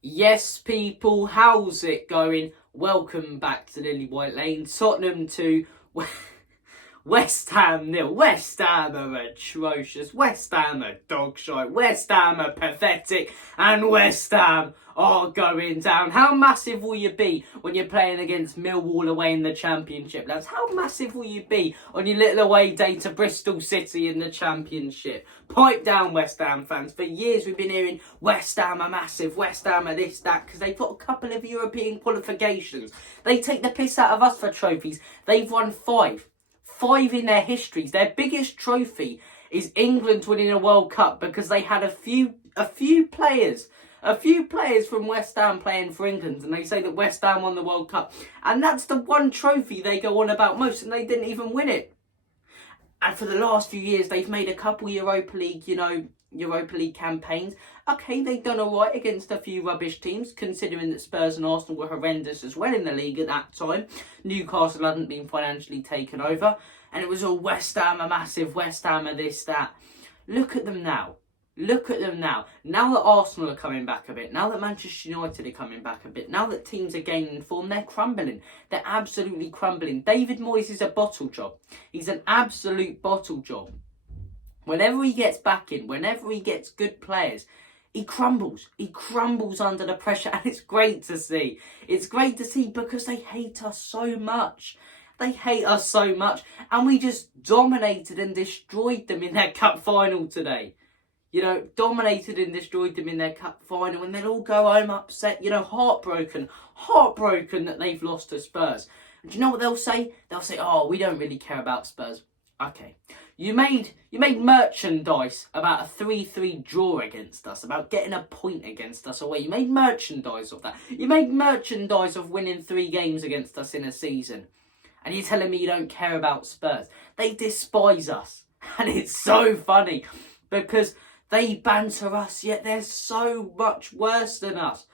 Yes, people, how's it going? Welcome back to Lily White Lane. Tottenham 2, West Ham 0. West Ham are atrocious. West Ham are dog shite. West Ham are pathetic. And West Ham are going down. How massive will you be when you're playing against Millwall away in the Championship, lads? How massive will you be on your little away day to Bristol City in the Championship? Pipe down, West Ham fans. For years we've been hearing West Ham are massive, West Ham are this, that, because they've got a couple of European qualifications. They take the piss out of us for trophies. They've won 5 in their histories. Their biggest trophy is England winning a World Cup because they had a few players from West Ham playing for England, and they say that West Ham won the World Cup, and that's the one trophy they go on about most, and they didn't even win it. And for the last few years, they've made a couple Europa League campaigns. Okay, they've done all right against a few rubbish teams, considering that Spurs and Arsenal were horrendous as well in the league at that time. Newcastle hadn't been financially taken over. And it was all West Ham are massive, West Ham are this, that. Look at them now. Look at them now. Now that Arsenal are coming back a bit, now that Manchester United are coming back a bit, now that teams are gaining form, they're crumbling. They're absolutely crumbling. David Moyes is a bottle job. He's an absolute bottle job. Whenever he gets back in, whenever he gets good players, he crumbles. He crumbles under the pressure, and it's great to see. It's great to see because they hate us so much. They hate us so much, and we just dominated and destroyed them in their cup final today. Dominated and destroyed them in their cup final, and they'll all go home upset, heartbroken that they've lost to Spurs. And do you know what they'll say? They'll say, oh, we don't really care about Spurs. Okay. You made merchandise about a 3-3 draw against us, about getting a point against us away. You made merchandise of that. You made merchandise of winning 3 games against us in a season. And you're telling me you don't care about Spurs. They despise us. And it's so funny because they banter us, yet they're so much worse than us.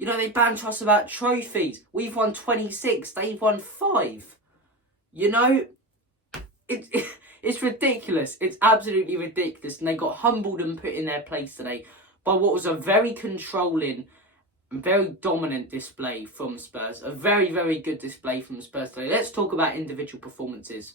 They banter us about trophies. We've won 26, they've won 5. It's ridiculous. It's absolutely ridiculous. And they got humbled and put in their place today by what was a very controlling and very dominant display from Spurs. A very, very good display from Spurs today. Let's talk about individual performances.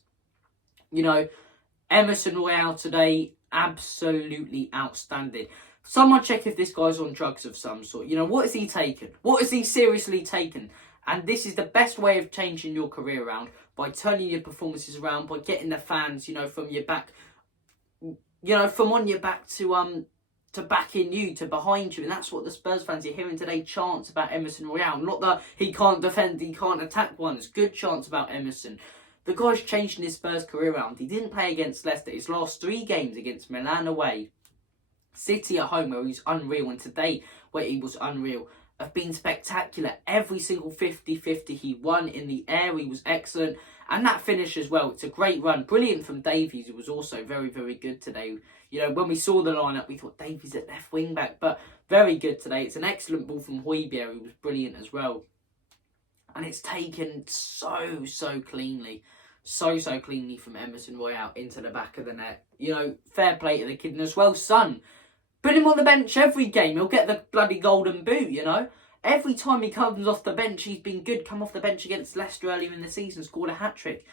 Emerson Royal today, absolutely outstanding. Someone check if this guy's on drugs of some sort. What has he taken? What has he seriously taken? And this is the best way of changing your career around, by turning your performances around, by getting the fans, from your back, from on your back to backing you, to behind you. And that's what the Spurs fans are hearing today, chants about Emerson Royal. Not that he can't defend, he can't attack ones. Good chants about Emerson. The guy's changing his Spurs career around. He didn't play against Leicester. His last 3 games against Milan away, City at home where he's unreal, and today where he was unreal, have been spectacular. Every single 50-50 he won in the air, he was excellent. And that finish as well, it's a great run. Brilliant from Davies, who was also very, very good today. When we saw the lineup, we thought Davies at left wing back, but very good today. It's an excellent ball from Højbjerg, who was brilliant as well. And it's taken so cleanly. So cleanly from Emerson Royal into the back of the net. Fair play to the kid. And as well, Son, put him on the bench every game. He'll get the bloody golden boot, Every time he comes off the bench, he's been good. Come off the bench against Leicester earlier in the season, scored a hat-trick.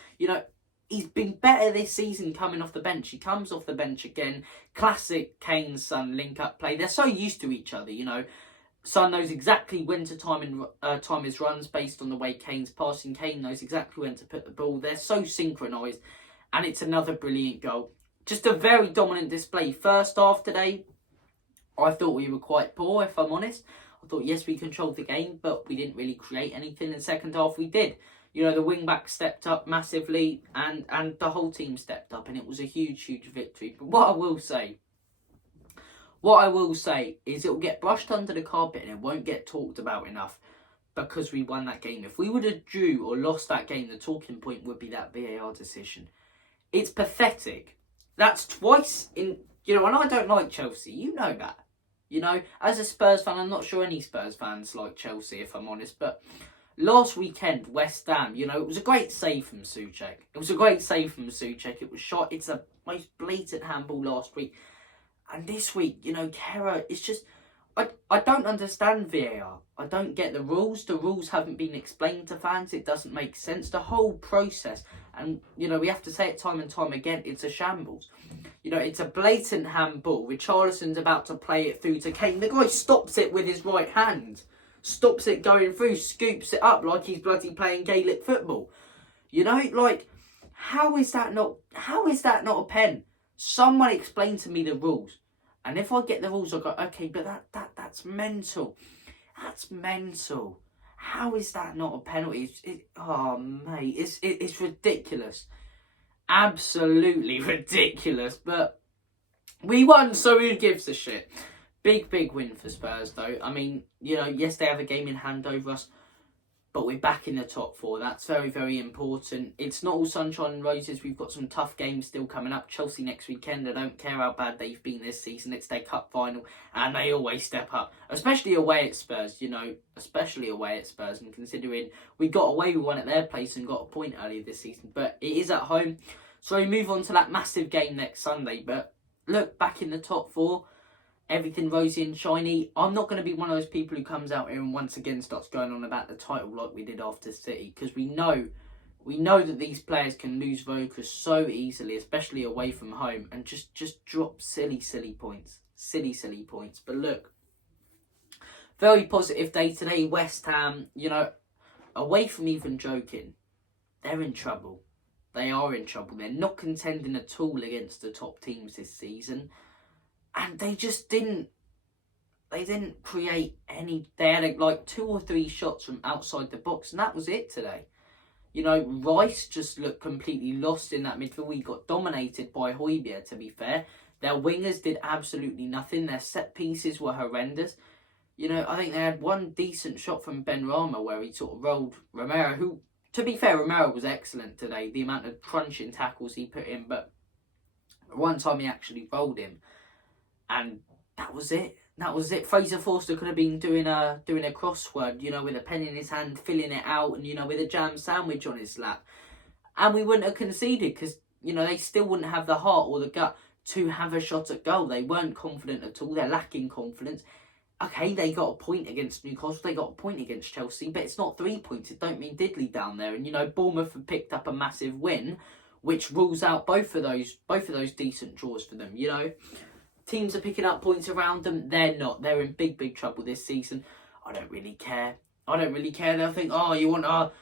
He's been better this season coming off the bench. He comes off the bench again. Classic Kane-Son link-up play. They're so used to each other, Son knows exactly when to time his runs based on the way Kane's passing. Kane knows exactly when to put the ball. They're so synchronised, and it's another brilliant goal. Just a very dominant display. First half today, I thought we were quite poor, if I'm honest. I thought, yes, we controlled the game, but we didn't really create anything. In the second half, we did. The wing-back stepped up massively, and the whole team stepped up, and it was a huge victory. But what I will say is it will get brushed under the carpet and it won't get talked about enough because we won that game. If we would have drew or lost that game, the talking point would be that VAR decision. It's pathetic. That's twice in... and I don't like Chelsea. You know that. As a Spurs fan, I'm not sure any Spurs fans like Chelsea, if I'm honest, but last weekend, West Ham, it was a great save from Souček. It was shot. It's the most blatant handball last week. And this week, Kehrer, it's just... I don't understand VAR. I don't get the rules. The rules haven't been explained to fans. It doesn't make sense. The whole process, and we have to say it time and time again, it's a shambles. It's a blatant handball. Richarlison's about to play it through to Kane. The guy stops it with his right hand. Stops it going through, scoops it up like he's bloody playing Gaelic football. How is that not a pen? Someone explain to me the rules. And if I get the rules, I go, okay, but that's mental. That's mental. How is that not a penalty? Oh, mate, it's ridiculous. Absolutely ridiculous. But we won, so who gives a shit? Big win for Spurs, though. I mean, yes, they have a game in hand over us, but we're back in the top four. That's very, very important. It's not all sunshine and roses. We've got some tough games still coming up. Chelsea next weekend. I don't care how bad they've been this season. It's their cup final, and they always step up, especially away at Spurs. Especially away at Spurs. And considering we got away with one at their place and got a point earlier this season, but it is at home. So we move on to that massive game next Sunday. But look, back in the top four. Everything rosy and shiny. I'm not going to be one of those people who comes out here and once again starts going on about the title like we did after City, because we know that these players can lose focus so easily, especially away from home, and just drop silly points. Silly points. But look, very positive day today. West Ham, away from even joking, they're in trouble. They are in trouble. They're not contending at all against the top teams this season. And they just didn't create any. They had like 2 or 3 shots from outside the box, and that was it today. Rice just looked completely lost in that midfield. We got dominated by Højbjerg, to be fair. Their wingers did absolutely nothing. Their set pieces were horrendous. I think they had one decent shot from Benrahma where he sort of rolled Romero, who, to be fair, Romero was excellent today. The amount of crunching tackles he put in, but one time he actually rolled him. And that was it. Fraser Forster could have been doing a crossword, with a pen in his hand, filling it out, and, with a jam sandwich on his lap. And we wouldn't have conceded because, they still wouldn't have the heart or the gut to have a shot at goal. They weren't confident at all. They're lacking confidence. Okay, they got a point against Newcastle. They got a point against Chelsea, but it's not 3 points. It don't mean diddly down there. And, Bournemouth have picked up a massive win, which rules out both of those decent draws for them, Teams are picking up points around them. They're not. They're in big trouble this season. I don't really care. They'll think, oh, you want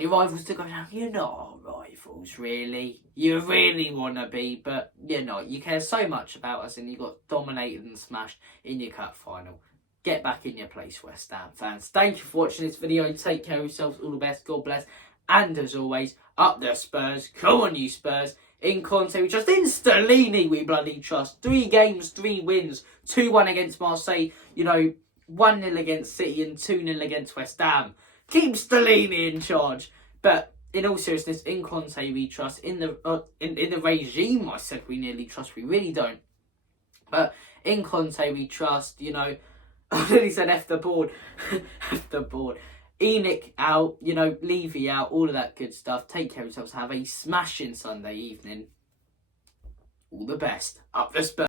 your rivals to go down. You're not our rivals, really. You really want to be, but you're not. You care so much about us, and you got dominated and smashed in your cup final. Get back in your place, West Ham fans. Thank you for watching this video. Take care of yourselves. All the best. God bless. And as always, up the Spurs. Come on, you Spurs. In Conte, we trust. In Stellini, we bloody trust. 3 games, 3 wins. 2-1 against Marseille. 1-0 against City and 2-0 against West Ham. Keep Stellini in charge. But in all seriousness, in Conte we trust. In the regime, I said we nearly trust. We really don't. But in Conte we trust. I nearly said F the board. F the board. Enoch out, Levy out, all of that good stuff. Take care of yourselves. Have a smashing Sunday evening. All the best. Up the Spurs.